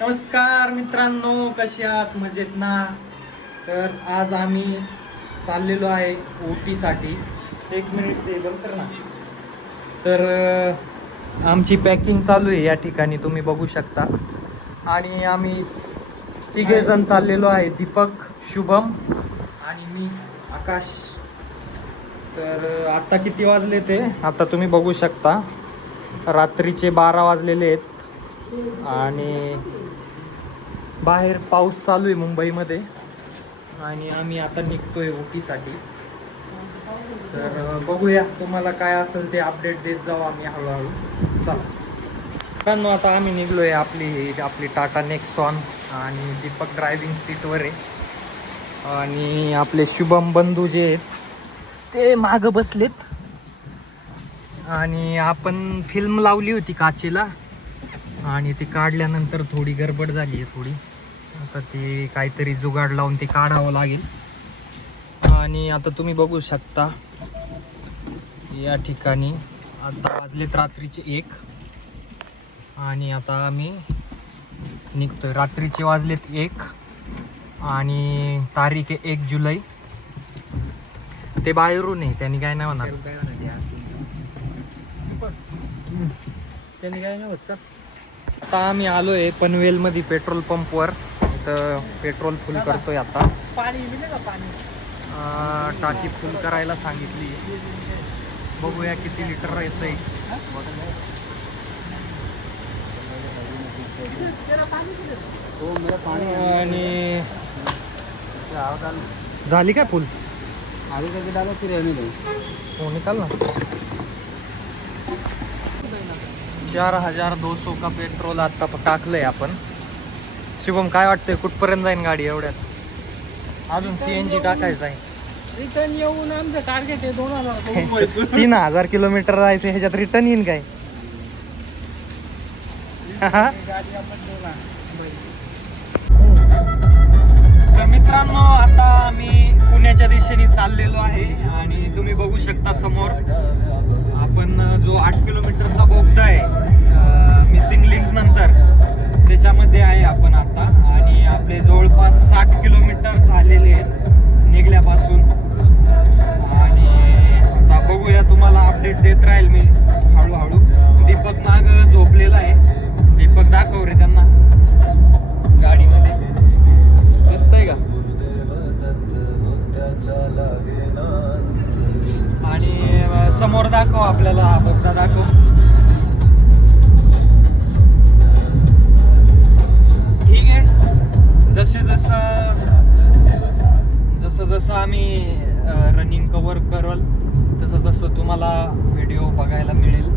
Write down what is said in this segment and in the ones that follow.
नमस्कार मित्रांनो, कसे आहात? मजेत ना? तर आज आम्ही चाललेलो आहे ओटीसाठी. एक मिनिट ते बंद कर ना. तर आमची पॅकिंग चालू आहे या ठिकाणी, तुम्ही बघू शकता. आणि आम्ही तिघे जण चाललेलो आहे, दीपक, शुभम आणि मी, आकाश. तर आता किती वाजले ते आता तुम्ही बघू शकता. रात्रीचे 12 वाजलेले आहेत आणि बाहेर पाऊस चालू आहे मुंबईमध्ये. आणि आम्ही आता निघतोय ओटीसाठी. तर बघूया, तुम्हाला काय असेल ते अपडेट देत जाऊ आम्ही हळूहळू. चला मित्रांनो, आता आम्ही निघलोय. आपली टाटा नेक्सॉन आणि दीपक ड्रायव्हिंग सीटवर आहे. आणि आपले शुभम बंधू जे आहेत ते मागं बसलेत. आणि आपण फिल्म लावली होती काचेला आणि ती काढल्यानंतर थोडी गडबड झाली आहे थोडी. आता ते काहीतरी जुगाड लावून ते काढावं लागेल. आणि आता तुम्ही बघू शकता या ठिकाणी आता वाजलेत रात्रीचे 1 आणि आता आम्ही निघतोय. रात्रीचे वाजलेत 1 आणि तारीख आहे 1 जुलै. ते बाहेरून आहे, त्यांनी काय नाही म्हणणार. त्यांनी काय नाही होत. आता आम्ही आलोय पनवेलमध्ये पेट्रोल पंपवर. इथं पेट्रोल फुल करतोय आता. टाकी फुल करायला सांगितली. बघूया किती लिटर येतंय. आणि झाली काय फुल? हो, निकाल ना. 4200 का पेट्रोल आता टाकलंय आपण. शुभम, काय वाटतंय कुठपर्यंत जाईन गाडी एवढ्यात? अजून CNG टाकायचं आहे. रिटर्न येऊन आमचं टार्गेट आहे 2000. 3000 किलोमीटर जायचं, ह्याच्यात रिटर्न येईन काय? तर मित्रांनो, आता आम्ही पुण्याच्या दिशेने चाललेलो आहे. आणि तुम्ही बघू शकता समोर आपण जो 8 किलोमीटरचा बोगदा आहे मिसिंग लिंक नंतर, त्याच्यामध्ये आहे आपण आता. आणि आपले जवळपास 60 किलोमीटर झालेले आहेत निघल्यापासून. आणि आता बघूया, तुम्हाला अपडेट देत राहील मी हळूहळू. दीपक नाग झोपलेला आहे. दीपक दाखव रे त्यांना गाडीमध्ये, दिसतंय का? आणि समोर दाखव, आपल्याला हा बोगदा दाखव. ठीक आहे. जसं आम्ही रनिंग कव्हर करल तसं तुम्हाला व्हिडिओ बघायला मिळेल.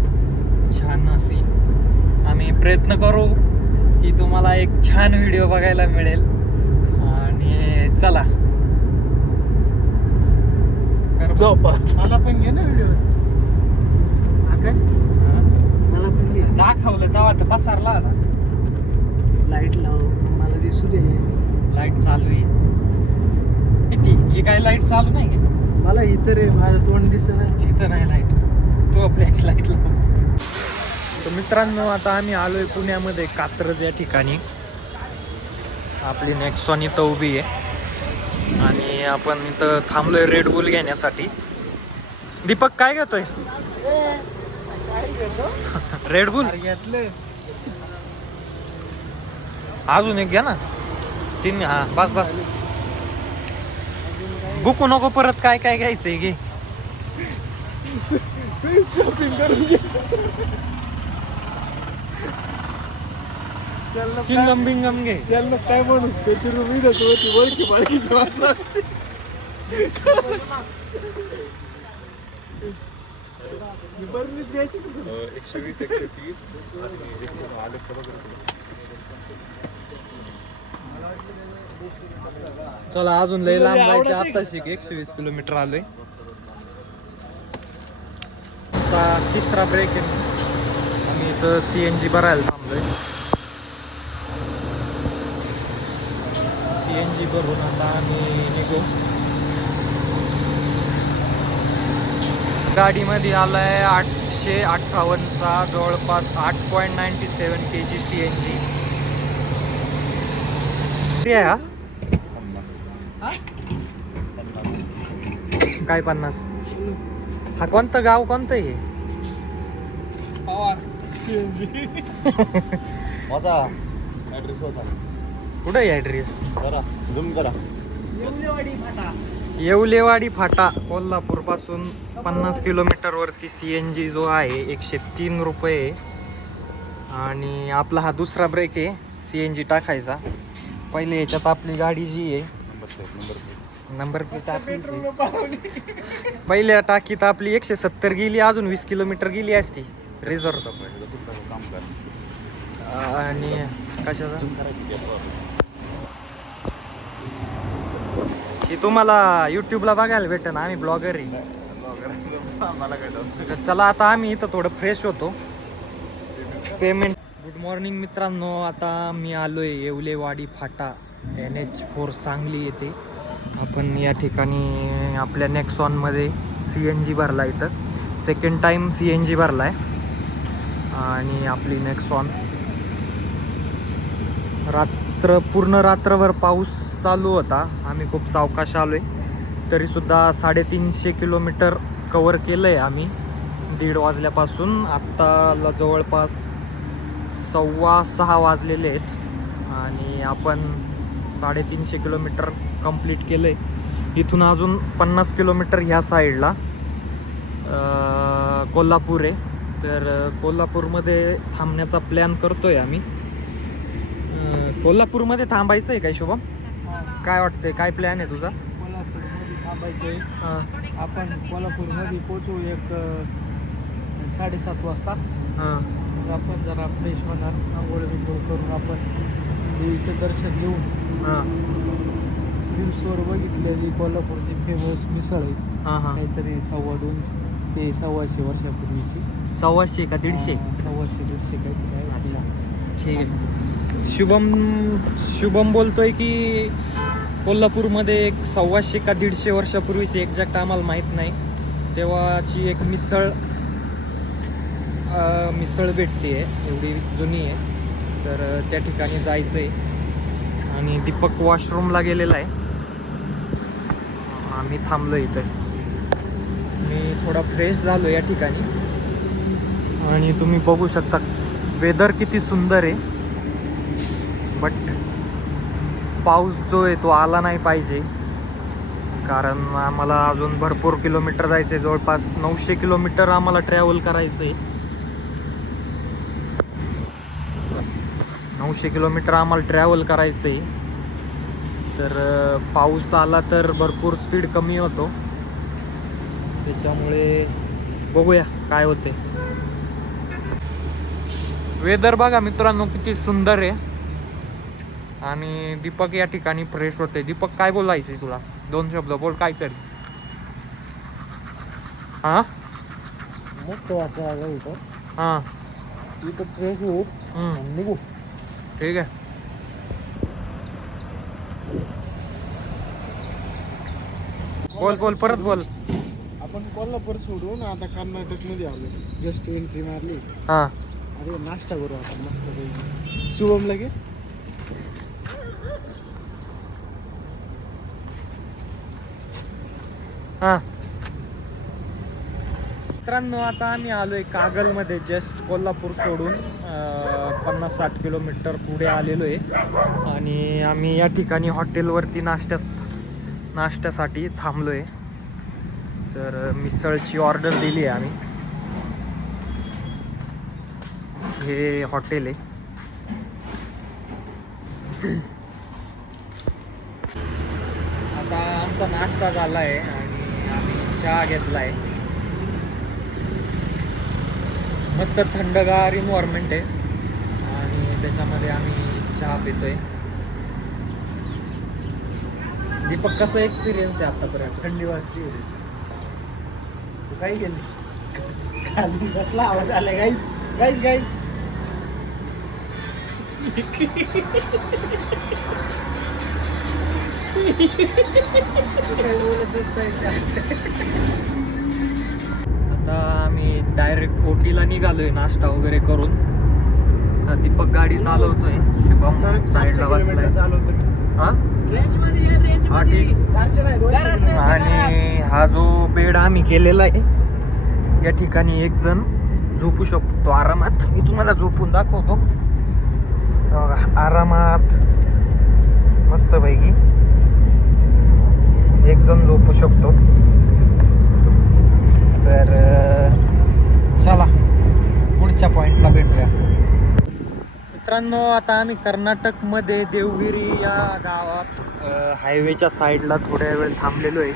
छान अशी आम्ही प्रयत्न करू की तुम्हाला एक छान व्हिडिओ बघायला मिळेल. आणि चला मला पण घे ना व्हिडिओ. आकाश, मला पण घे. दाखवलं तेव्हा तर पसारला आता. लाईट लाव, मला दिसू दे. लाईट चालू आहे. किती ही काय लाईट चालू नाही का? मला इतर आहे, माझं तोंड दिसत नाही. तिथं नाही लाईट, तो फ्लॅश लाईट लाव. तर मित्रांनो, आता आम्ही आलोय पुण्यामध्ये कात्रज या ठिकाणी. आपली नेक्सॉन इथं उभी आहे आणि आपण इथं थांबलोय रेड बुल घेण्यासाठी. दीपक काय घेतोय? रेड बुल घेतलं. अजून एक घ्या ना. 3. हा, बस. बुकू नको परत. काय घ्यायचंय घे. शॉपिंग करून घे. चिंगम बिंगम घे. त्यांना काय म्हणू, त्याची रूम इथंच होती. ओळखी बाळखीची माणसं असते. बरं द्यायची 120 130 चला, अजून लय लांब जायचं. आत्ताशी 120 किलोमीटर आलोय. 3रा ब्रेक आहे. आम्ही इथं CNG भरायला थांबलोय. CNG भरून आता आम्ही निघू. गाडीमध्ये आलाय 858चा जवळपास 8.97 kg CNG. किती आहे हा काय 50? हा कोणतं गाव कोणतं हे? माझा ॲड्रेस होता कुठं आहे ॲड्रेस? करा झूम करा. येवलेवाडी फाटा कोल्हापूर पासून 50 किलोमीटर वरती CNG जो आहे 103 रुपये. आणि आपला हा दुसरा ब्रेक आहे CNG टाकायचा. पहिले याच्यात आपली गाडी जी आहे नंबर प्लेट टाकली. पहिल्या टाकीत आपली 170 गेली, अजून 20 किलोमीटर गेली असती रिझर्व. काम करा आणि कशाचा हे तुम्हाला यूट्यूबला बघायला भेटेल. आम्ही ब्लॉगर आहे. मला काय तर चला आता आम्ही इथं थोडं फ्रेश होतो. पेमेंट. गुड मॉर्निंग मित्रांनो. आता मी आलो आहे येवलेवाडी फाटा NH4 सांगली येथे. आपण या ठिकाणी आपल्या नेक्सॉनमध्ये CNG भरला. इथं सेकंड टाईम CNG भरला आहे. आणि आपली नेक्सॉन पूर्ण रात्रभर पाऊस चालू होता. आम्ही खूप सावकाश आलो आहे तरीसुद्धा 350 किलोमीटर कवर केलं आहे आम्ही 1:30 वाजल्यापासून. आत्ताला जवळपास 5:15 वाजलेले आहेत आणि आपण 350 किलोमीटर कंप्लीट केलं आहे. इथून अजून 50 किलोमीटर ह्या साईडला कोल्हापूर आहे. तर कोल्हापूरमध्ये थांबण्याचा प्लॅन करतो आहे आम्ही. कोल्हापूरमध्ये थांबायचं आहे काय शुभम? काय वाटतंय, काय प्लॅन आहे तुझा? कोल्हापूरमध्ये थांबायचं आहे. आपण कोल्हापूरमध्ये पोचू 7:30 वाजता. हां मग आपण जरा फ्रेश होणार, आंघोळ बिंघोळ करून आपण देवीचं दर्शन घेऊन हां रील्सवर बघितलेली कोल्हापूरची फेमस मिसळ आहे. हां हां काहीतरी 250 ते 125 वर्षापूर्वीची. 125 का 150? 150-150 काहीतरी आहे. अच्छा ठीक आहे. शुभम बोलतोय की कोल्हापूरमध्ये एक 125 का 150 वर्षापूर्वीची, एक्झॅक्ट आम्हाला माहीत नाही, तेव्हाची एक मिसळ भेटते आहे, एवढी जुनी आहे. तर त्या ठिकाणी जायचं आहे. आणि दीपक वॉशरूमला गेलेला आहे. आम्ही थांबलो इथं. मी थोडा फ्रेश झालो या ठिकाणी. आणि तुम्ही बघू शकता वेदर किती सुंदर आहे. बट पाऊस जो आहे तो आला नाही पाहिजे, कारण आम्हाला अजून भरपूर किलोमीटर जायचं आहे. जवळपास 900 किलोमीटर आम्हाला ट्रॅव्हल करायचं आहे. 900 किलोमीटर आम्हाला ट्रॅव्हल करायचं आहे. तर पाऊस आला तर भरपूर स्पीड कमी होतो. त्याच्यामुळे बघूया काय होते. वेदर बघा मित्रांनो किती सुंदर आहे. आणि दीपक या ठिकाणी फ्रेश होते. दीपक काय बोलायचं तुला? 2 शब्द बोल काय तरी. हां मस्त वाटतं इथं. हां इथं फ्रेश होऊ निघू. ठीक आहे. बोल परत बोल. आपण कोल्हापूर सोडून आता कर्नाटकमध्ये आलो. जस्ट एंट्री मारली. हां अरे नाश्ता करू आपण मस्त. शुभम लगे हां मित्रांनो आता आम्ही आलोय कागलमध्ये. जस्ट कोल्हापूर सोडून 50-60 किलोमीटर पुढे आलेलो आहे. आणि आम्ही या ठिकाणी हॉटेलवरती नाश्त्यासाठी थांबलो आहे. तर मिसळची ऑर्डर दिली आहे आम्ही. हे हॉटेल आहे. आता आमचा नाश्ता झाला आहे आणि आम्ही चहा घेतला आहे. मस्त थंडगार इन्व्हायरमेंट आहे आणि त्याच्यामध्ये आम्ही चहा पितोय. दीपक कसं एक्सपिरियन्स आहे आतापर्यंत? थंडी वाजती होती. तू काही गेली खाली कसला आवाज आला? गाईज गाईज गाईज आता आम्ही डायरेक्ट ओटीला निघालोय नाश्ता वगैरे करून. आता दीपक गाडी चालवतोय, शुभम साईडला बसलाय. चालवतो हा रेंज मध्ये ये, रेंज हा, मध्ये. ठीक. 400 नाही, 200 किलोमीटर. आणि हा जो बेड आम्ही केलेला आहे, या ठिकाणी एक जण झोपू शकतो तो आरामात. मी तुम्हाला झोपून दाखवतो. बघा, आरामात मस्त पैकी एक जण झोपू शकतो. तर चला पुढच्या पॉइंटला भेटूया. मित्रांनो, आता आम्ही कर्नाटकमध्ये देवगिरी या गावात हायवेच्या साईडला थोड्या वेळ थांबलेलो आहे.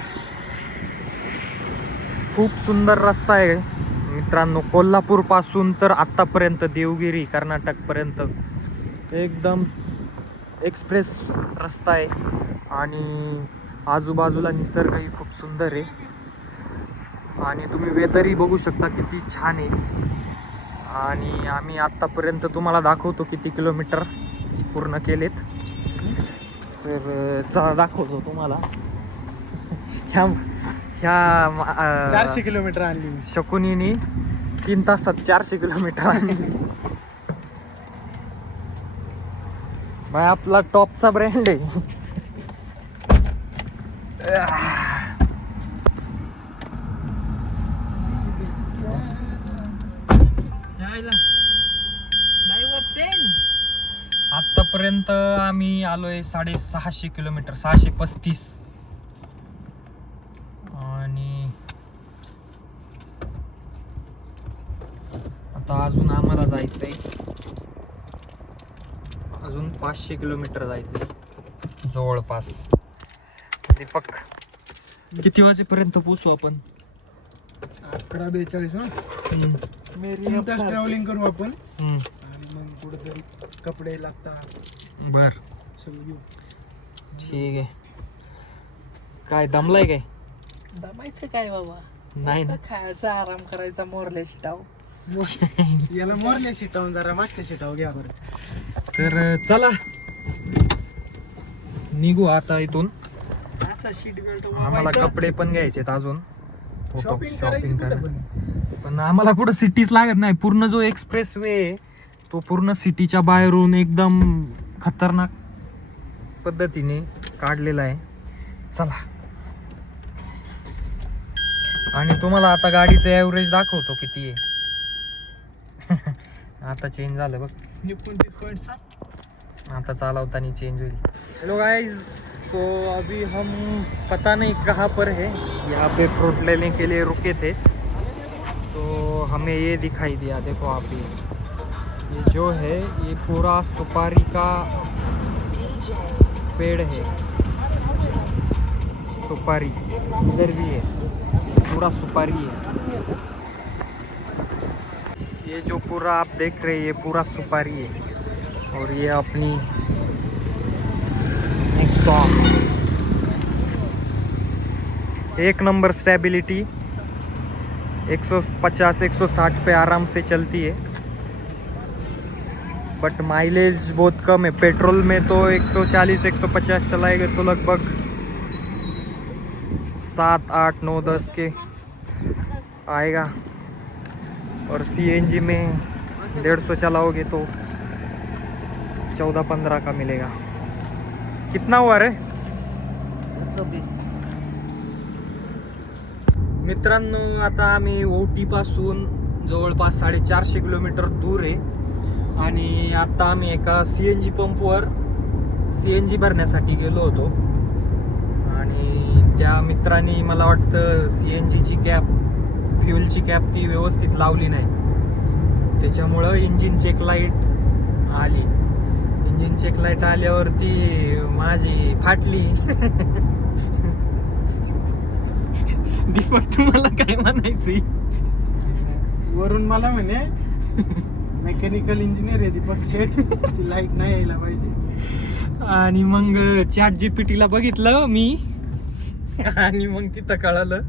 खूप सुंदर रस्ता आहे मित्रांनो. कोल्हापूरपासून तर आत्तापर्यंत देवगिरी कर्नाटकपर्यंत एकदम एक्सप्रेस रस्ता आहे. आणि आजूबाजूला निसर्गही खूप सुंदर आहे. आणि तुम्ही वेदरही बघू शकता किती छान आहे. आणि आम्ही आत्तापर्यंत तुम्हाला दाखवतो किती किलोमीटर पूर्ण केलेत. तर चला दाखवतो तुम्हाला. ह्या 400 किलोमीटर आणली मी. शकुनीने 3 तासात 400 किलोमीटर आणली. भाई आपला टॉपचा ब्रँड आहे. आतापर्यंत आम्ही आलोय 650 किलोमीटर, 635. आणि आता अजून आम्हाला जायचंय, अजून 500 किलोमीटर जायचंय जवळपास. दीपक, किती वाजेपर्यंत पोहोचू आपण? 11:42 ना. मेरी ट्रॅव्हलिंग करू आपण. आणि मग कुठेतरी कपडे लागतात बर, सगळं घेऊ. ठीक आहे. काय दमलाय काय? दमायचं काय बाबा, नाही ना. खायचा, आराम करायचा, मोरल्या शिटाव. याला मोरल्या शिटावून जरा मागच्या शिटाव घ्या बरं. तर चला निघू आता इथून. असा शीट बेल्ट आम्हाला कपडे पण घ्यायचेत अजून. शॉपिंग शॉपिंग करायची करा. पण आम्हाला कुठं सिटीच लागत नाही. पूर्ण जो एक्सप्रेस वे आहे तो पूर्ण सिटीच्या बाहेरून एकदम खतरनाक पद्धतीने काढलेला आहे. चला, आणि तुम्हाला आता गाडीचं ॲव्हरेज दाखवतो किती आहे. आता चेंज झालं बघ, 29.7. आता चालवताना चेंज होईल. हेलो गाइस, तो अभी हम पता नहीं कहाँ पर है, यहाँ पे फ्रूट लेने के लिए रुके थे. तो हमें ये दिखाई दिया, देखो आप ये जो है ये पूरा सुपारी का पेड़ है. सुपारी इधर भी है, पूरा सुपारी है. ये जो पूरा आप देख रहे हैं ये पूरा सुपारी है. और ये अपनी एक नंबर स्टेबिलिटी, 150-160 पे आराम से चलती है. बट माइलेज बहुत कम है. पेट्रोल में तो 140-150 चलाएगा तो लगभग 7, 8, 9, 10 के आएगा. और CNG में 150 चलाओगे तो 14-15 का मिलेगा. कितना हुआ रे? 120. मित्रांनो, आता आम्ही ओटी पासून जवळपास 450 किलोमीटर दूर आहे. आणि आता आम्ही एका CNG पंपवर CNG भरण्यासाठी गेलो होतो. आणि त्या मित्रांनी मला वाटतं CNGची कॅप, फ्युलची कॅप ती व्यवस्थित लावली नाही. त्याच्यामुळं इंजिन चेक लाईट आली. इंजिन चेक लाईट आल्यावरती माझी फाटली. दीपक, तुम्हाला काय म्हणायचंय? वरून मला म्हणे मेकॅनिकल इंजिनियर आहे दीपक शेठ, ती लाईट नाही यायला पाहिजे. आणि मग ChatGPT ला बघितलं मी. आणि मग तिथं कळालं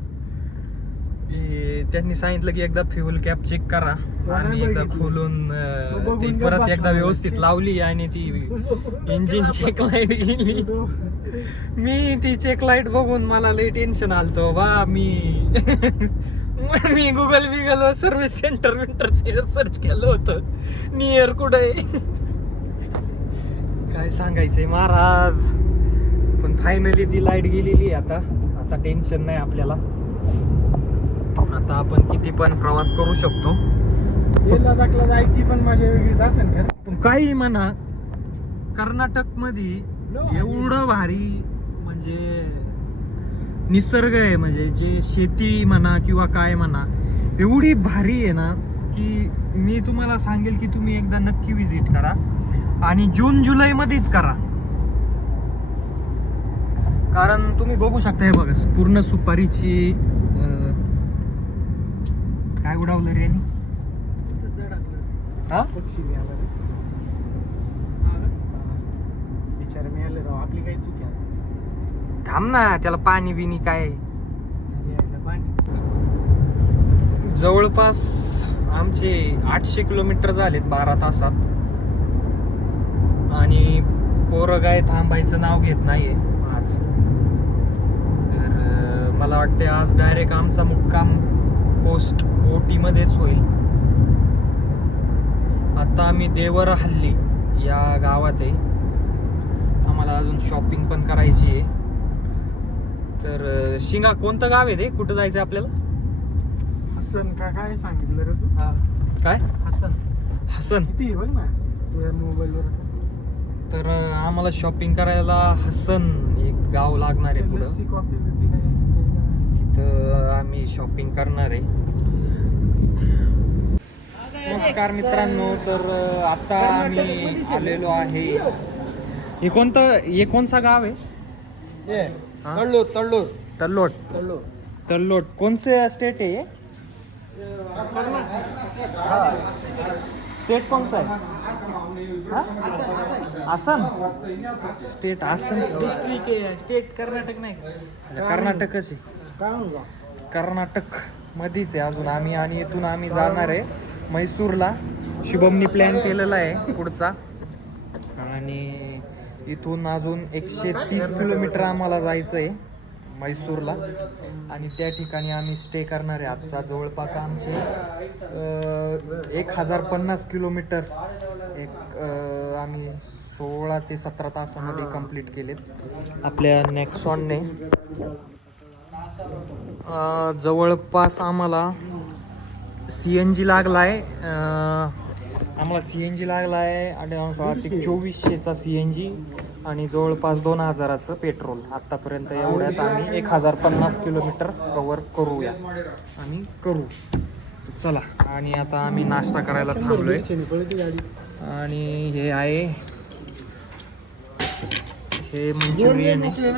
की त्यांनी सांगितलं की एकदा फ्युल कॅप चेक करा. आणि एकदा खोलून ती परत एकदा व्यवस्थित लावली आणि ती इंजिन चेक लाईट गेली. मी ती चेक लाईट बघून मला लई टेन्शन आलतो बा. मी मी गुगल सर्व्हिस सेंटर सर्च केलं होतं नियर कुठं आहे. काय सांगायचंय महाराज. पण फायनली ती लाईट गेलेली आहे. आता टेन्शन नाही आपल्याला. आता आपण किती पण प्रवास करू शकतो. लडाखला जायची पण माझ्या वेगळीच असेल खरं. पण काही म्हणा, कर्नाटक मध्ये एवढं भारी म्हणजे निसर्ग आहे, म्हणजे जे शेती म्हणा किंवा काय म्हणा, एवढी भारी आहे ना की मी तुम्हाला सांगेल की तुम्ही एकदा नक्की विजिट करा. आणि जून जुलै मध्येच करा, कारण तुम्ही बघू शकता. हे बघा पूर्ण सुपारीची काय उडावलं रे यांनी? हा पक्षी मिळाला बिचारा मिळाले राव. आपली काही चूक आहे. थांब ना, त्याला पाणी बिनी काय. जवळपास आमचे 800 किलोमीटर झालेत 12 तासात. आणि पोरं काय थांबायचं नाव घेत नाहीये आज. तर मला वाटते आज डायरेक्ट आमचा मुक्काम पोस्ट ओटी मध्येच होईल. आता आम्ही देवरहल्ली या गावात आहे. आम्हाला अजून शॉपिंग पण करायची आहे. तर शिंगा कोणतं गाव आहे ते? कुठं जायचं आपल्याला? हसन का काय सांगितलं रे तू? काय हसन किती आहे बघ ना तुझ्या मोबाईलवर. तर आम्हाला शॉपिंग करायला हसन एक गाव लागणार आहे पुढं. लस्सी कॉफी बिफी काय तिथं आम्ही शॉपिंग करणार आहे. नमस्कार मित्रांनो. तर आता आम्ही आलेलो आहे. हे कोणसा गाव आहे? हा? तल्लोट कोणसे स्टेट आहे? स्टेट कौन सा है? आसन स्टेट. आसन डिस्ट्रिक्ट आहे. स्टेट कर्नाटक नाही. कर्नाटकच आहे. काय म्हणतो? कर्नाटक मध्येच आहे अजून आम्ही. आणि इथून आम्ही जाणार आहे म्हैसूरला. शुभमनी प्लॅन केलेला आहे पुढचा. आणि इथून अजून 130 किलोमीटर आम्हाला जायचं आहे म्हैसूरला. आणि त्या ठिकाणी आम्ही स्टे करणार आहे आजचा. जवळपास आमचे 1050 किलोमीटर्स आम्ही 16 ते 17 तासामध्ये कंप्लीट केलेत आपल्या नेक्सॉनने. जवळपास आम्हाला CNG लागला आहे. आम्हाला CNG लागला आहे 2400चा CNG आणि जवळपास 2000चं पेट्रोल. आत्तापर्यंत एवढ्यात आम्ही 1050 किलोमीटर कवर करूया. आम्ही करू. चला. आणि आता आम्ही नाश्ता करायला थांबलोय. आणि हे आहे, हे मंचुरियन आहे.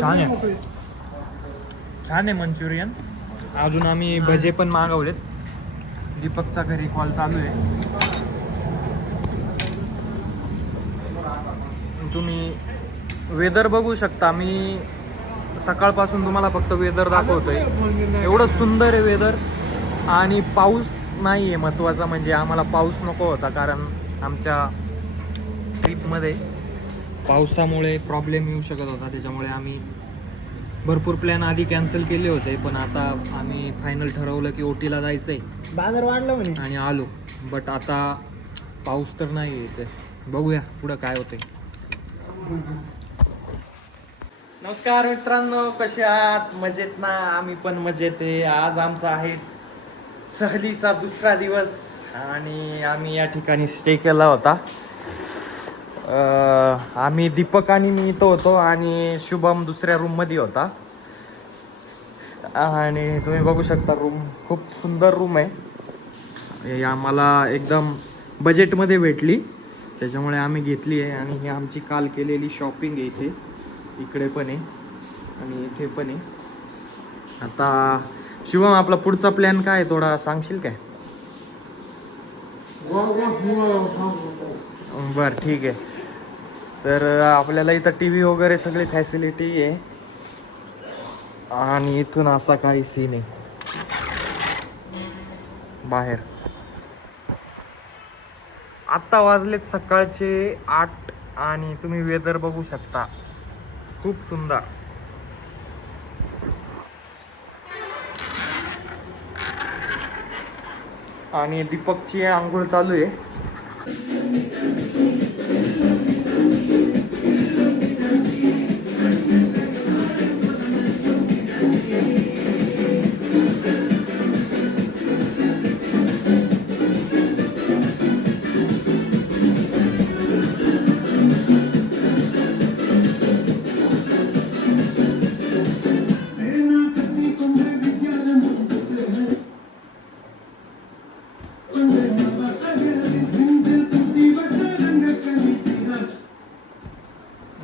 छान आहे, छान आहे मंचुरियन. अजून आम्ही भजे पण मागवलेत. दीपकचा घरी कॉल चालू आहे. तुम्ही वेदर बघू शकता. मी सकाळपासून तुम्हाला फक्त वेदर दाखवतोय. एवढं सुंदर आहे वेदर. आणि पाऊस नाही आहे महत्त्वाचा. म्हणजे आम्हाला पाऊस नको होता, कारण आमच्या ट्रिपमध्ये पावसामुळे प्रॉब्लेम येऊ शकत होता. त्याच्यामुळे आम्ही भरपूर प्लॅन आधी कॅन्सल केले होते. पण आता आम्ही फायनल ठरवलं की ओटीला जायचं आहे. बाजार वाढला म्हणे आणि आलो. बट आता पाऊस तर नाही येते. बघूया पुढं काय होते. नमस्कार मित्रांनो, कसे आहात? मजेत ना? आम्ही पण मजेत आहे. आज आमचा आहे सहलीचा दुसरा दिवस आणि आम्ही या ठिकाणी स्टे केला होता. आम्ही दीपक आणि मी इथं होतो आणि शुभम दुसऱ्या रूममध्ये होता. आणि तुम्ही बघू शकता रूम खूप सुंदर रूम आहे. आम्हाला एकदम बजेटमध्ये भेटली, त्याच्यामुळे आम्ही घेतली आहे. आणि ही आमची काल केलेली शॉपिंग आहे. इकडे पण आहे आणि इथे पण आहे. आता शुभम, आपला पुढचा प्लॅन काय आहे थोडा सांगशील काय? बरं ठीक आहे. तर आपल्याला इथं TV वगैरे सगळी फॅसिलिटी आहे. आणि इथून असा काही सीन आहे बाहेर. आत्ता वाजलेत सकाळचे 8 आणि तुम्ही वेदर बघू शकता. खूप सुंदर. आणि दीपकची आंघोळ चालू आहे.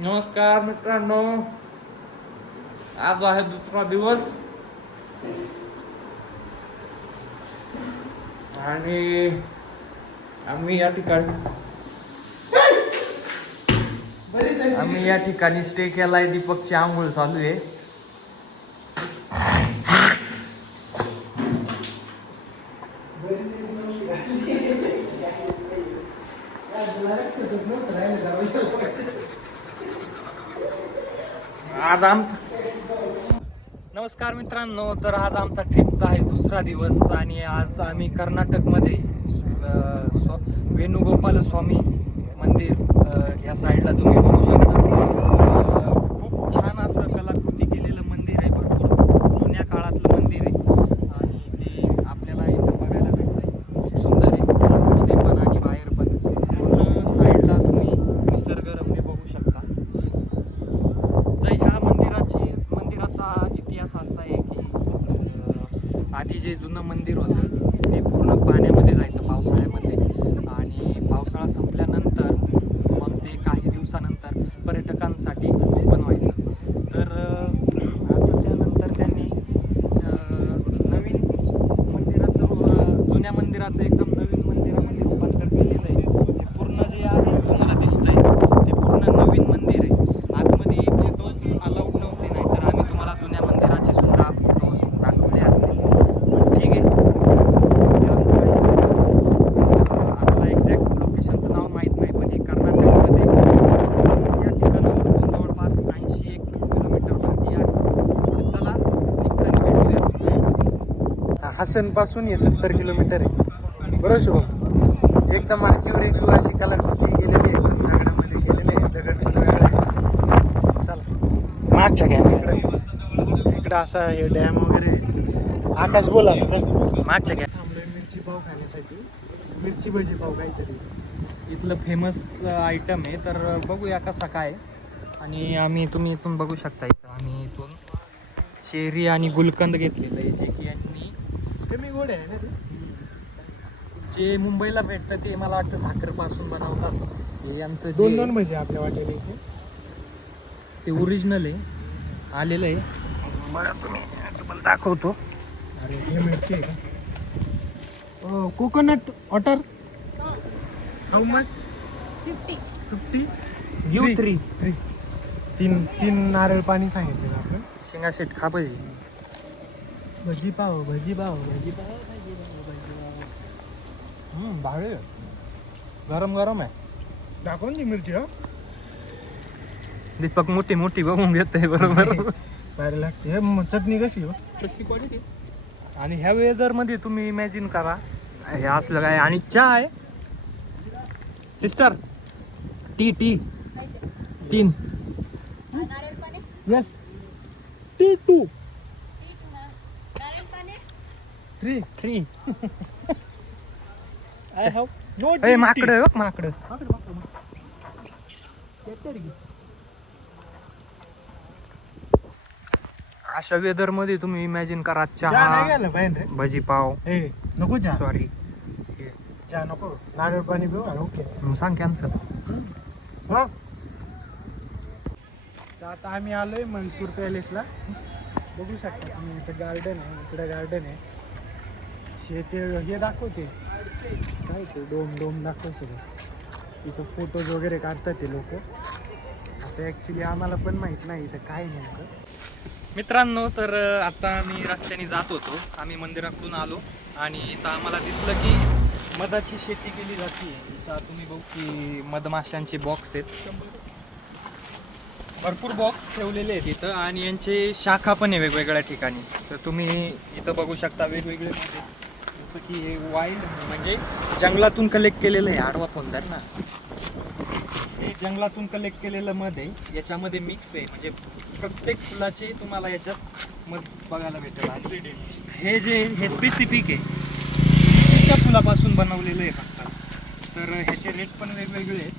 नमस्कार मित्रांनो, आज आहे दुसरा दिवस आणि आम्ही या ठिकाणी स्टे केलाय. दीपकची आंघोळ चालू आहे. आज नमस्कार मित्रांनो, तर आज आमचा ट्रिपचा आहे दुसरा दिवस आणि आज आम्ही कर्नाटकमध्ये वेणुगोपाल स्वामी मंदिर या साईडला तुम्ही बघू शकता. खूप छान असं कलाकृती केलेलं मंदिर आहे. भरपूर जुन्या काळातलं मंदिर आहे आणि ते आपल्याला इथं बघायला भेटतंय. खूप सुंदर आहे आतमध्ये पण आणि बाहेर पण. पूर्ण साईडला तुम्ही निसर्गरम्य बघू शकता. तर ह्या मंदिराचा इतिहास असा आहे की आधी जे जुनं मंदिर होतं ते पूर्ण पाण्यामध्ये जायचं पावसाळ्यामध्ये आणि पावसाळा संपल्यानंतर मग ते काही दिवसानंतर पर्यटकांसाठी ओपन व्हायचं. तर आता त्यानंतर त्यांनी नवीन मंदिराचं जुन्या मंदिराचं एकदम नवीन मंदिरामध्ये रूपांतर केलेलं आहे. हे पूर्ण जे आहे तुम्हाला दिसतंय ते पूर्ण नवीन मंदिर आहे. आतमध्ये फोटोज अलाउड नव्हते, नाही तर आम्ही तुम्हाला जुन्या मंदिराचे सुद्धा फोटोज दाखवले असते. पण ठीक आहे, हे असं काहीच आम्हाला एक्झॅक्ट लोकेशनचं नाव माहीत नाही, पण हे कर्नाटकमध्ये हसन या ठिकाणावरून जवळपास 81 किलोमीटरवरती आहे. तर चला निघताना भेटूया. हसन पासून हे 70 किलोमीटर आहे. बरोबर शुभम? एकदम आखीवर एक अशी कलाकृती केलेली आहे, एकदम दगडामध्ये केलेली आहे. दगड पण वेगळा आहे. चला मागच्या कॅमेरा इकडं असा हे डॅम वगैरे आहे. आकाश बोला ना मागच्या थांबलोय मिरची पाव खाण्यासाठी. मिरची भजी पाव काहीतरी इथलं फेमस आयटम आहे. तर बघूया कसा काय. आणि तुम्ही इथून बघू शकता. इथं आम्ही इथून चेरी आणि गुलकंद घेतलेलं आहे, जे की यांनी कमी गोड आहे ना ते. जे मुंबईला भेटतं ते मला वाटतं साखरपासून बनवतात. हे यांचं दोन जे भजी आपल्या वाटेला इथे. ते ओरिजिनल आहे, आलेलं आहे. बघा तुम्हाला दाखवतो. अरे हे मिरची आहे का? Coconut water how much? 50 घेऊ 3 तीन नारळ पाणी सांगितलं आपण. शेंगा शेट खा भजी. भजी पाव भावे गरम गरम आहे. दाखवून दी मिरची. हो दीपक मोठी मोठी बघून घेतोय बरोबर. बाहेर लागते. हे चटणी कशी हो? चटणी क्वालिटी. आणि ह्या वेदरमध्ये तुम्ही इमॅजिन करा हे असलं काय. आणि चहा आहे sister. Tea 3 yes T2 3 I have no. ए माकडं बघ माकडं. अशा वेदर मध्ये तुम्ही इमॅजिन करा चहा भजी पाव. ए नको चहा. सॉरी चहा नको. नारळ पाणी पिऊ. ओके सांग कॅन्सल. हा. तर आता आम्ही आलोय मनसूर पॅलेसला. बघू शकता तुम्ही इथं गार्डन आहे. इकडे गार्डन आहे. शेते हे दाखवते काय ते डोम दाखवते. इथं फोटोज वगैरे काढतात ते लोक. आता ॲक्च्युली आम्हाला पण माहीत नाही इथं काय नेमकं. मित्रांनो, तर आता आम्ही रस्त्याने जात होतो. आम्ही मंदिराकडून आलो आणि इथं आम्हाला दिसलं की मधाची शेती केली जाते. इथं तुम्ही बघू की मधमाशांचे बॉक्स आहेत. भरपूर बॉक्स ठेवलेले आहेत इथं आणि यांचे शाखा पण आहे वेगवेगळ्या ठिकाणी. तर तुम्ही इथं बघू शकता वेगवेगळे मध्ये जसं की हे वाईल्ड म्हणजे जंगलातून कलेक्ट केलेलं आहे. आडवा फोनदार ना, हे जंगलातून कलेक्ट केलेलं मध्ये याच्यामध्ये मिक्स आहे. म्हणजे प्रत्येक फुलाचे तुम्हाला याच्यात मध बघायला भेटेल. आणि हे जे हे स्पेसिफिक आहे, लिचीच्या फुलापासून बनवलेलं आहे फक्त. तर ह्याचे रेट पण वेगवेगळे आहेत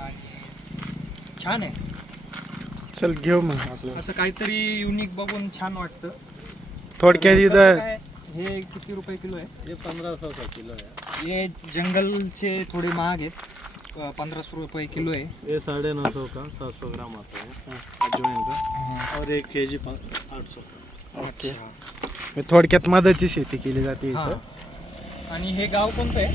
आणि छान आहे. चल घेऊ मग आपलं असं काहीतरी युनिक बघून छान वाटतं. थोडक्यात तर इथं कसं काय, हे किती रुपये किलो आहे? ये 1500 का किलो है. ये जंगलचे थोडे महाग आहेत. 1500 रुपये किलो आहे. ये 950 का 700 ग्राम आता है अजवाइन का. और 1 केजी 800 का. अच्छा. थोडक्यात मधाची शेती केली जाते हां. इथं. आणि हे गाव कोणतं आहे?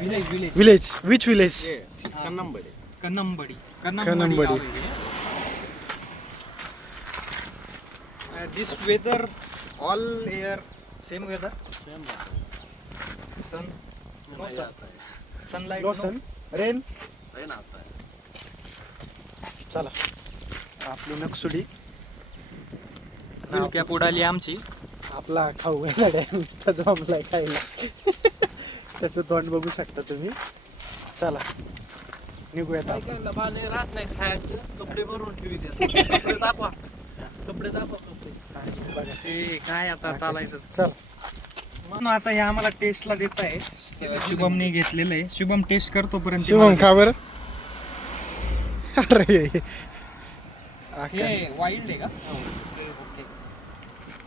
Village village village which village ये Kannambadi. Kannambadi. Kannambadi. This weather all air same weather. Same sun no आता है. सनलाइट लोसन रेन. रेन आता है. चला आपली नकसुडी त्या पुढाली आमची. आपला खाऊ आहे नुसता जमलाय खायला. त्याचं तोंड बघू शकता तुम्ही. चला निघूयात आपण. राहत नाही खायचं. कपडे भरून ठेवी कपडे दाखवा. कपडे दाखवा. कपडे बघा. हे काय आता चालायचं. चल म्हणून आता हे आम्हाला टेस्टला देत आहे. शुभमने घेतलेलं आहे. शुभम टेस्ट करतो पर्यंत शिवम खा बरं. अरे हे आकाश वाईल्ड आहे का? ओके.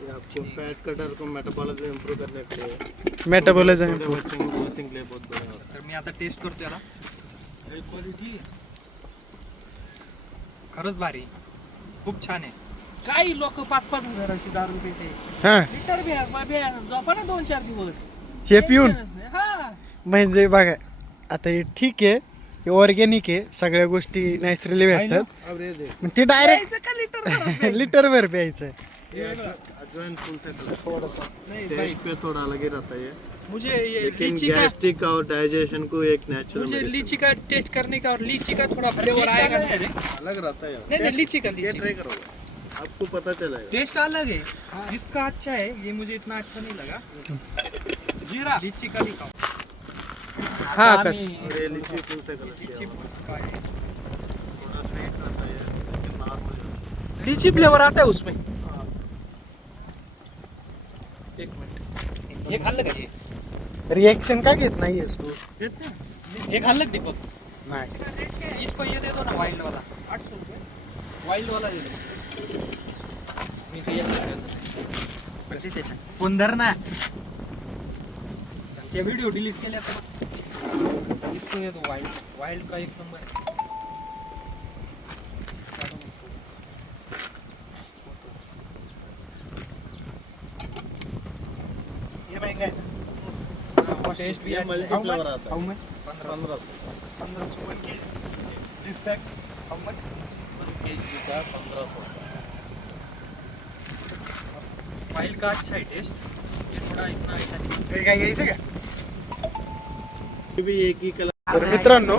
ये आपको फैट कटर को मेटाबॉलिज्म इंप्रूव करने के लिए, मेटाबॉलिझम छोटे बच्चों को ग्रोथिंग के लिए बहुत बढ़िया होता तर मी आता टेस्ट करतो याला. क्वालिटी खरंच भारी, खूप छान आहे. काही लोक 5-5 हजाराची दारू पेटे हा लिटर बिया झोपा ना 2-4 दिवस. हे पिऊन टेन्शनच नाही. हा म्हणजे बघा आता हे ठीक आहे, हे ऑर्गॅनिक आहे, सगळ्या गोष्टी नॅचरली भेटतात. है. अब ये देख, मग ते डायरेक्ट प्यायचं का लिटर लिटर भर प्यायचं. ये अजवाइन फुल से थोड़ा सा टेस्ट पे थोड़ा अलग ही रहता है ये, मुझे ये लेकिन लीची का गैस्ट्रिक और डाइजेशन को एक नेचुरल मुझे लीची का टेस्ट करने का और लीची का थोड़ा फ्लेवर आएगा. नहीं अलग रहता है. नहीं लीची का ये लीची ट्राई करोगे आपको पता चलेगा. टेस्ट अलग है. इसका अच्छा है, ये मुझे इतना अच्छा नहीं लगा. जीरा लीची का भी खाओ. हा, आता आकाश. आम्ही और ये लीची फुल से कलर लीची किया हुआ है. का आहे. थोड़ा स्वीट रहता है लेकिन नॉर्मल. लीची फ्लेवर आता है उसमें. एक मिनिट. हे खाल्लं का हे? रिएक्शन का घेत नाहीयेस तू? हे खाल्लं का दीपक? नाही. इसको ये दे दो ना, वाइल्ड वाला. 800 रुपये. वाइल्ड वाला दे दो. मी रिएक्शन देतो. फोन धर ना. त्या व्हिडिओ डिलीट केल्या तर इसको ये दो. वाइल्ड वाइल्ड का एक नंबर है. हे महंगा आहे. टेस्ट भी ये अच्छा है. मल्टी फ्लेवर आता How है. much? 1500 Respect. How much? 1 KG का 1500. वाइल्ड का अच्छा है टेस्ट. ये थोड़ा इतना अच्छा नहीं. हे काय घ्यायचं का? ये भी एक ही कलर. तर मित्रांनो,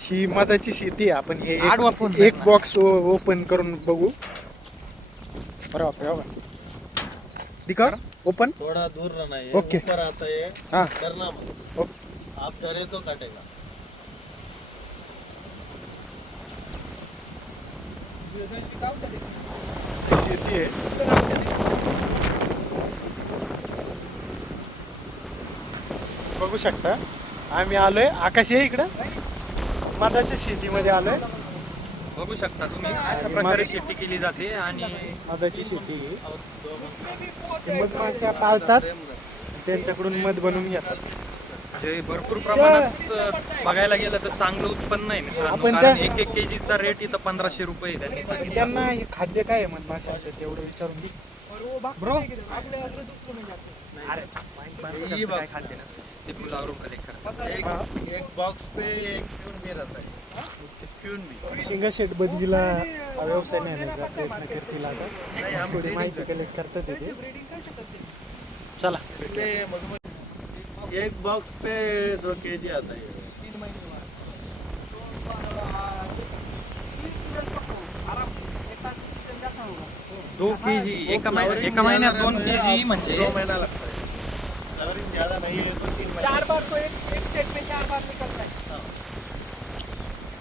ही मधाची शेती आहे. आपण हे आडवा फोन एक धरला. बॉक्स ओपन करून बघू. बरं बापरे. दिखा ओपन. थोड़ा दूर रहना है. ओके. ऊपर आता है, हाँ. डरना मत. ओके. आप डरे तो कटेगा. शेती आहे. बघू शकता आम्ही आलोय. आकाश आहे इकडं मधाच्या शेतीमध्ये आलोय. बघू शकता तुम्ही अशा प्रकारे शेती केली जाते. आणि मधाची शेती आहे. ते मधमाशा पाळतात, त्यांच्याकडून मध बनवून घेतात. म्हणजे भरपूर प्रमाणात बघायला गेलं तर चांगलं उत्पन्न आहे मित्रांनो. आपण कारण त्या- 1 केजीचा रेट इथं 1500 रुपये आहे. त्यांनी सांगितलं. त्यांना हे खाद्य काय आहे मधमाशाचं तेवढं विचारून घे. ब्रो नहीं. माणसाचं काय खाद्य नसतं, ते फुलावरून कलेक्ट करतात. एक बॉक्स पे एक प्यून भी रहता है. प्यून भी. शिंगा शेट बदलीला हा व्यवसाय नेण्याचा प्रयत्न करतील आता. नहीं, हम थोडी माहिती कलेक्ट करतात ते. चला ये मधुमक्खी एक बॉक्स पे 2 केजी आता है. 2 केजी एका महिन्यात 2 केजी म्हणजे 2 महीना लगता है. 4 बार तो एक सेट में 4 बार निकलता है।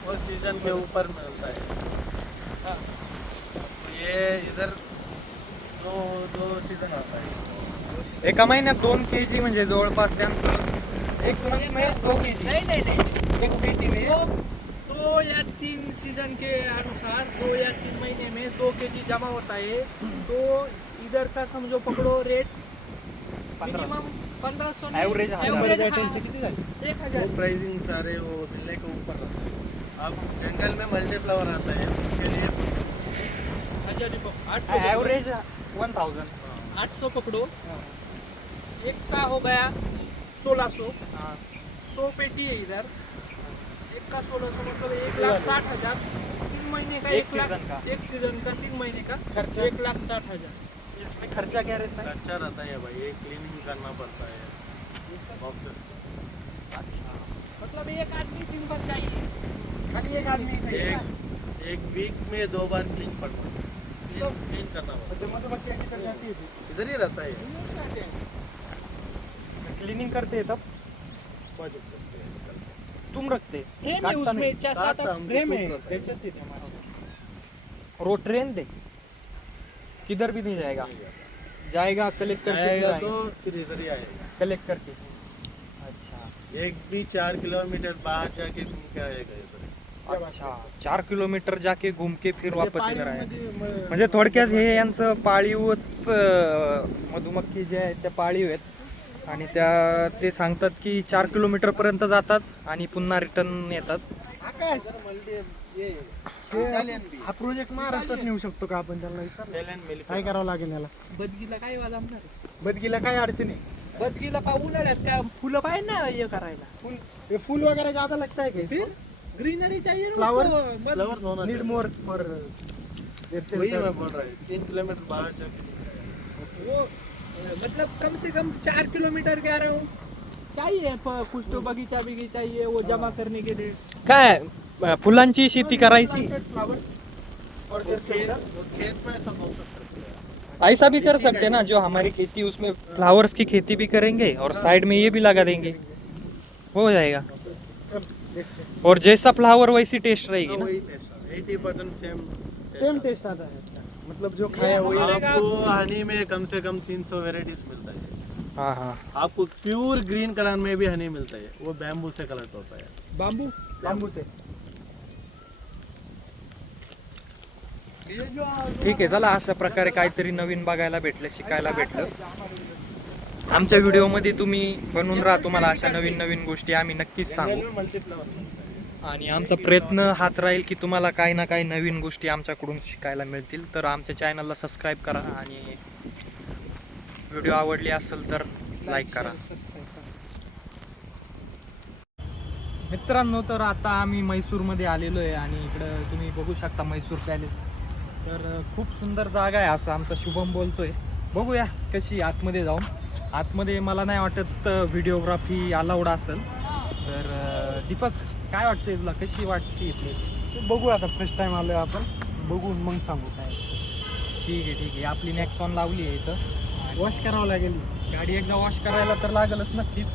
वो सीजन के ऊपर मिलता है। हाँ। तो ये इधर दो दो सीजन आता है। एका महिन्यात 2 kg म्हणजे जवळपास त्यांचं एक मंथ में 2 kg नहीं एक पेटी में 2 या 3 सीजन के अनुसार 2 या 3 महीने में 2 kg जमा होता है। तो इधर का समझो पकड़ो रेट 1500 Average 100 बॅटांचे किती झाले? 1000। वो प्राइसिंग सारे वो मिलने के ऊपर रहता है। अब जंगल में मल्टीफ्लावर आता है उसके लिए 800 ॲव्हरेज 1000 800 पकड़ो। एक का हो गया 1600। 100 पेटी है इधर। एक का 1600 मतलब 1,60,000। 3 महीने का एक सीजन का। एक सीजन का 3 महीने का खर्चा? 1,60,000। इसमें खर्चा क्या रहता है? खर्चा रहता है भाई, ये क्लीनिंग करना पड़ता है बॉक्सेस। अच्छा मतलब एक आदमी दिन भर चाहिए। खाली एक आदमी चाहिए का? एक वीक में 2 बार क्लीन पड़ता है। क्लीन करना पड़ता ते मधुमक्खी किती जाती होती? है, इधर ही रहता है। क्लीनिंग करते हैं तब तुम रखते फ्रेम है काटता उसमें नहीं। 4-7 हम प्रेम आहे खूप रहता है। त्याच्यात येते मासे. रो ट्रेन दे किधर भी नहीं जाएगा जाएगा कलेक्ट करके आएगा तो फिर इधर ही आएगा। कलेक्ट करके अच्छा एक भी 4 किलोमीटर बाहर जाके घूम के आएगा इधर। अच्छा 4 किलोमीटर जाके घूम के फिर म्हणजे वापस इधर आहे पाळीवमध्ये म्हणजे थोडक्यात हे यांचं पाळीवच मधुमक्खी जे आहेत त्या पाळीव आहेत आणि त्या ते सांगतात की 4 किलोमीटर पर्यंत जातात आणि पुन्हा रिटर्न येतात. आकाश ये हे- हा प्रोजेक्ट महाराष्ट्रात नेऊ शकतो का आपण त्यांना विचार Italian काय millipede. करावं लागेल याला? बदगीला काय वाज आमणार? बदगीला काय अडचण आहे? बदगीला उन्हाळ्यात काय फुलं पाहिजे ना हे करायला। फुल हे फुल वगैरे ज्यादा लगता है क्या? ग्रीनरी चाहिए ना Flowers? उसको, बद- Flowers होना नीड चाहिए। मोर फॉर वही मैं बोल रहा हूँ 3 किलोमीटर बाहर जाके वो मतलब कम से कम 4 किलोमीटर कह रहा हूँ चाहिए। कुछ तो बगीचा भी चाहिए वो जमा करने के लिए। काय फुलांची शेती करायची फ्लावर्स और वो खेत में सब हो सकता है। ऐसा भी कर सकते हैं ना जो हमारी खेती उसमें फ्लावर्स की खेती भी करेंगे और साइड में ये भी लगा देंगे हो जाएगा और जैसा फ्लावर वैसी टेस्ट रहेगी ना. वही टेस्ट 80% सेम टेस्ट आता है. अच्छा मतलब जो खाया वही आपको हनी में कम से कम 300 वेराइटीज मिलता है। हाँ हाँ आपको प्योर ग्रीन कलर में भी हनी मिलता है, वो बैम्बू से कलेक्ट होता है। बाम्बू बांबू से. ठीक आहे चला अशा प्रकारे काहीतरी नवीन बघायला भेटलं शिकायला भेटलं. आमच्या व्हिडिओमध्ये तुम्ही बनवून राहा तुम्हाला अशा नवीन नवीन गोष्टी आम्ही नक्कीच सांगू जंगल में मल्टीफ्लावर आणि आमचा प्रयत्न हाच राहील की तुम्हाला काही ना काही नवीन गोष्टी आमच्याकडून शिकायला मिळतील. तर आमच्या चॅनलला सबस्क्राईब करा आणि व्हिडिओ आवडली असेल तर लाईक करा. मित्रांनो तर आता आम्ही म्हैसूरमध्ये आलेलो आहे आणि इकडं तुम्ही बघू शकता म्हैसूर पॅलेस. तर खूप सुंदर जागा आहे असं आमचा शुभम बोलतोय. बघूया कशी आतमध्ये जाऊन. आतमध्ये मला नाही वाटत व्हिडिओग्राफी अलाउड असेल. तर दीपक काय वाटतंय तुला कशी वाटते प्लेस? बघू आता फर्स्ट टाइम आलोय आपण, बघून मग सांगू काय. ठीक आहे आपली नेक्सॉन लावली आहे इथं. वॉश करावं लागेल. गाडी एकदा वॉश करायला तर लागेलच नक्कीच.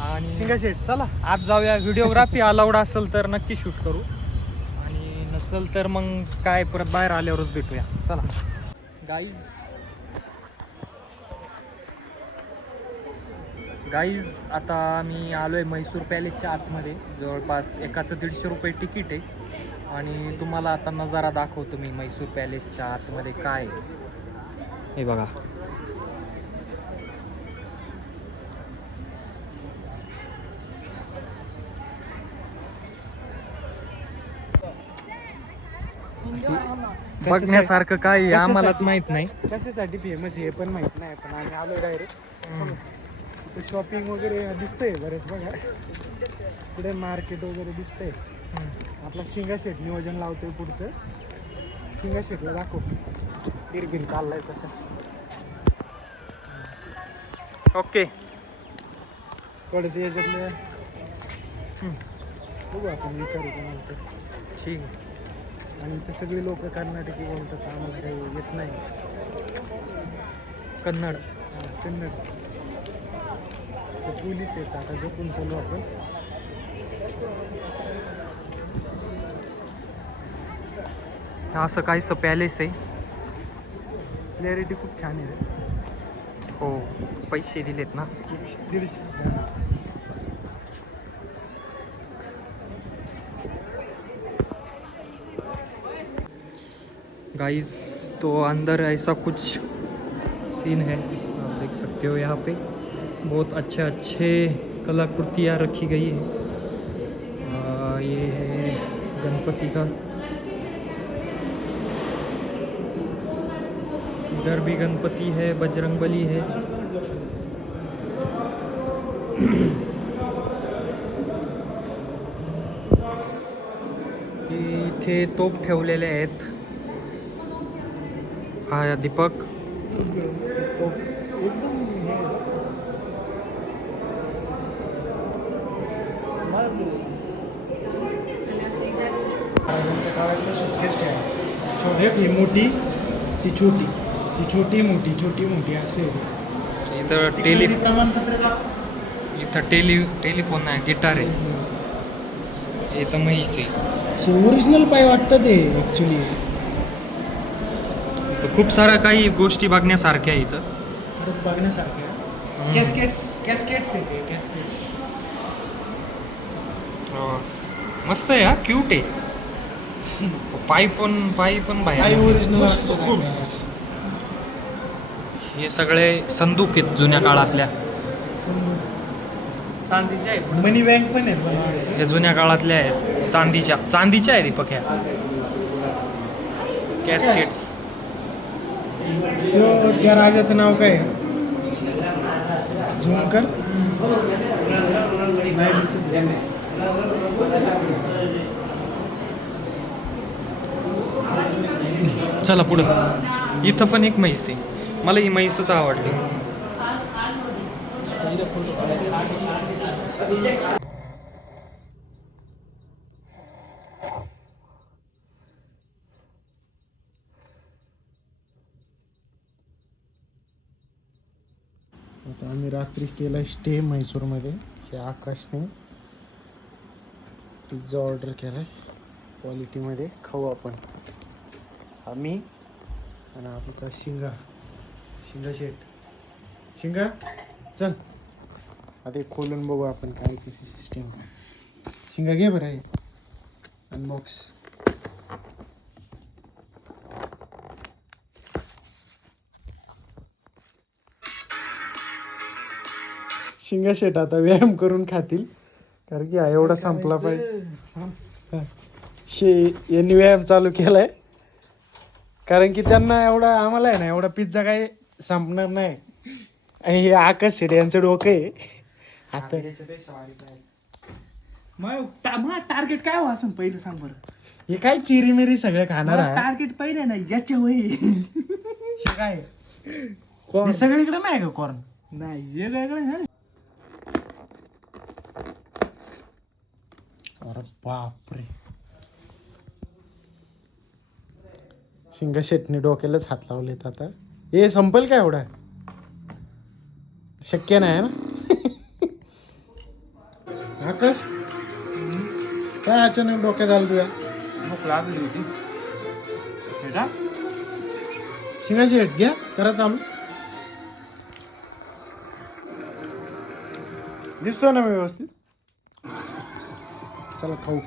आणि सिंगा शेट चला आज जाऊया. व्हिडिओग्राफी अलाउड असेल तर नक्की शूट करू आणि नसेल तर मग काय परत बाहेर आल्यावरच भेटूया. चला गाईज आता मी आलो आहे म्हैसूर पॅलेसच्या आतमध्ये. जवळपास एकाचं 150 रुपये तिकीट आहे आणि तुम्हाला आता नजारा दाखवतो मी म्हैसूर पॅलेसच्या आतमध्ये काय आहे. हे बघा बघण्यासारखं काय आहे आम्हालाच माहित नाही. कशासाठी फेमस हे पण माहित नाही, पण आम्ही आलोय डायरेक्ट. शॉपिंग वगैरे दिसतंय बरेच बघा. पुढे मार्केट वगैरे दिसतंय. आपला शिंगा शेट नियोजन लावतोय पुढचं. शिंगा शेटला दाखव बिरबिर चाललाय कसं. ओके थोडंसं याच्यातलं बघू आपण, विचारू कोणाला. ठीक आहे. आणि ते सगळी लोक कर्नाटकी बोलतात, आम्हाला काही येत नाही कन्नड कन्नड. ते पोलीस आहेत, आता झोपून चालू आपण. असं काहीसं पॅलेस आहे. क्लॅरिटी खूप छान आहे रे. हो, पैसे दिलेत ना. 150. गाइस, तो अंदर ऐसा कुछ सीन है, आप देख सकते हो. यहाँ पे बहुत अच्छे अच्छे कलाकृतियाँ रखी गई है. ये है गणपति का. इधर भी गणपति है, बजरंगबली है. इथे तोप ठेवलेले आहेत. हा दीपक. तो एकदम हे महाराजांच्या काळातलं सुटकेस आहे. एक ही मोठी, ती छोटी, ती छोटी मोठी, छोटी मोठी असे इथं प्रमाणपत्र दाखव. इथं टेलिफोन आहे, गिटार आहे. इथं म्हैस आहे. हे ओरिजिनल पाय वाटतं ते ॲक्च्युली. तर खूप साऱ्या काही गोष्टी बघण्यासारख्या आहे इथं. खरंच बघण्यासारखं आहे. कॅस्केट्स आहे ते, कॅस्केट्स. मस्त आहे हा, क्यूट आहे. पाय पण पाय बाहेर. ओरिजिनल हे सगळे संदूक आहेत जुन्या काळातल्या. चांदीचे आहे. मनी बँक पण आहेत मला वाटतं. हे जुन्या काळातल्या आहेत, चांदीच्या आहे दीपक ह्या कॅस्केट्स. त्या राजाचं नाव काय आहे? झुमकर. नाही दिसत. चला पुढं. इथं पण एक म्हैस आहे. मला ही म्हैसच आवडली. आता आम्ही रात्री केला स्टे म्हैसूरमध्ये. हे आकाशने पिझ्झा ऑर्डर केला आहे क्वालिटीमध्ये. खाऊ आपण, आम्ही आणि आमचा शिंगा शेट. शिंगा चल आता हे खोलून बघू आपण काय कशी सिस्टीम. शिंगा घे बरं आहे अनबॉक्स. शिंगा शेट आता व्यायाम करून खातील, कारण की हा एवढा संपला पाहिजे. यांनी व्यायाम चालू केलाय, कारण की त्यांना एवढा, आम्हाला आहे ना एवढा पिझ्झा काही संपणार नाही. आणि हे आकाश शेट यांचं डोकं आहे. आता मग टार्गेट काय हो असं पहिलं सांग बरं. हे काय चिरीमिरी सगळं खाणार आहे. टार्गेट पहिले ना याच्या वय हे काय हे सगळीकडे नाही का कॉर्न? नाही हे वेगळं ना. अरे बापरे. शिंगा शेटने डोक्यालाच हात लावलेत आता. हे संपेल का एवढा? शक्य नाही ना. आकाश काय अचानक डोक्यात आलं तुझ्या? भूक लागली होती. शिंगा शेट घ्या, करा चालू. दिसतो ना मी व्यवस्थित? चला खाऊ.